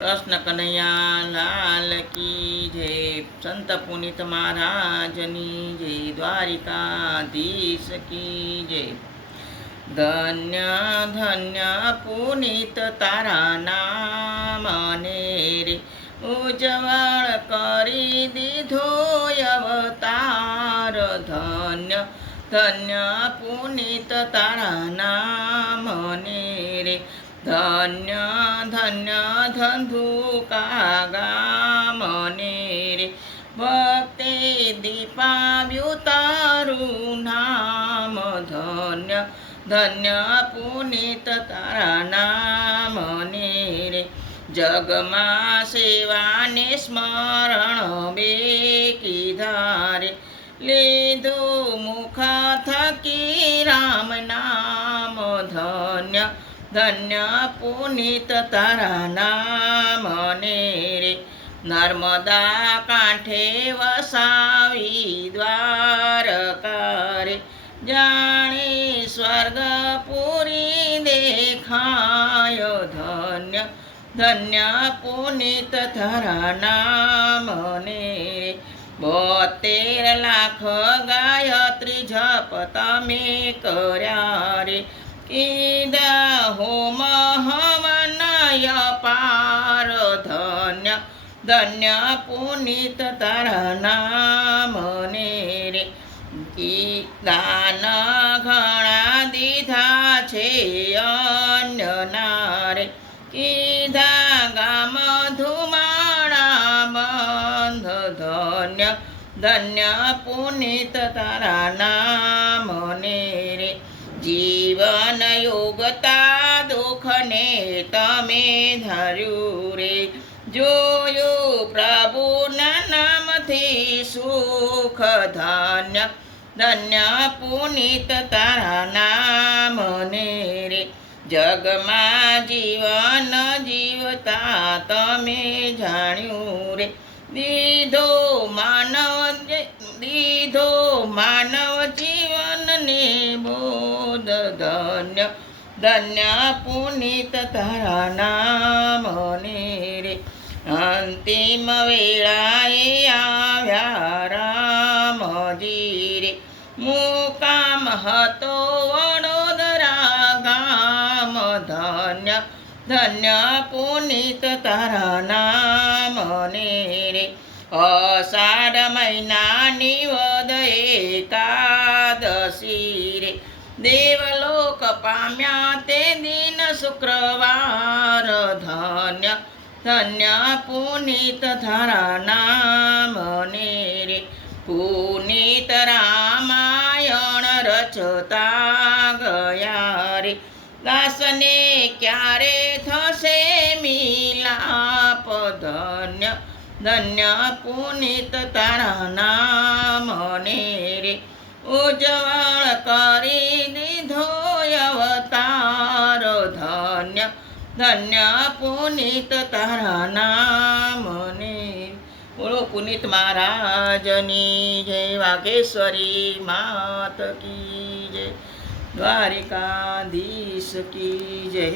कृष्ण कन्हैया लाल की जय। संत पुनीत महाराजनी जय। द्वारिकाधीश की जय। धन्य धन्य पुनीत तारा नाम ने रे उज्जवल करी दीधो अवतार। धन्य धन्य पुनीत तारा नाम ने रे धन्य धन्य धंधुका गाम ने रे भक्ति दीपाव्यु तारु नाम। धन्य धन्य पुनीत तारा नाम ने रे जगमा सेवा ने स्मरण बे कीधारे लीधु मुख थकी राम नाम। धन्य धन्य पुनीत तारा नाम ने रे नर्मदा कांठे वसावी द्वारका रे जाने स्वर्गपुरी देखाय। धन्य धन्य पुनीत तारा नाम ने रे 72 लाख गायत्री जप तमे कर्या रे कीधा होम हवनय पार। धन्य धन्य पुनीत तारा नाम ने रे दान घणा दीधा छे अन्य नारे कीधा गाम धुमाड़ा बंध। धन्य धन्य पुनीत तारा नाम ने रे जीवन योगता दुख ने तमे धार्यु रे जोयो प्रभु नाम थी सुख। धन्य धन्य पुनीत तारा नाम ने रे जगमा जीवन जीवता तमे जाण्यु रे दीधो मानव जीवन ने बोध। धन्य धन्य पुनीत तारा नाम ने रे अंतिम वेळाए आव्या रामजी रे मुकाम हतो वडोदरा गाम। धन्य धन्य पुनीत तारा नाम ने रे अषाढ़ महीना निवद एकादशी रे देवलोक पाम्या ते दिन शुक्रवार। धन्य धन्य पुनीत तारा नाम ने रे पुनीत रामायण रचता गया रे दासने क्यारे थशे मिलाप। धन्य धन्य पुनीत तारा नाम ने रे उज्जवल करी दीधो अवतार। धन्य धन्य पुनीत तारा नाम ने बोलो पुनीत महाराजनी जय। वागेश्वरी मात की जय। द्वारिकाधीश की जय।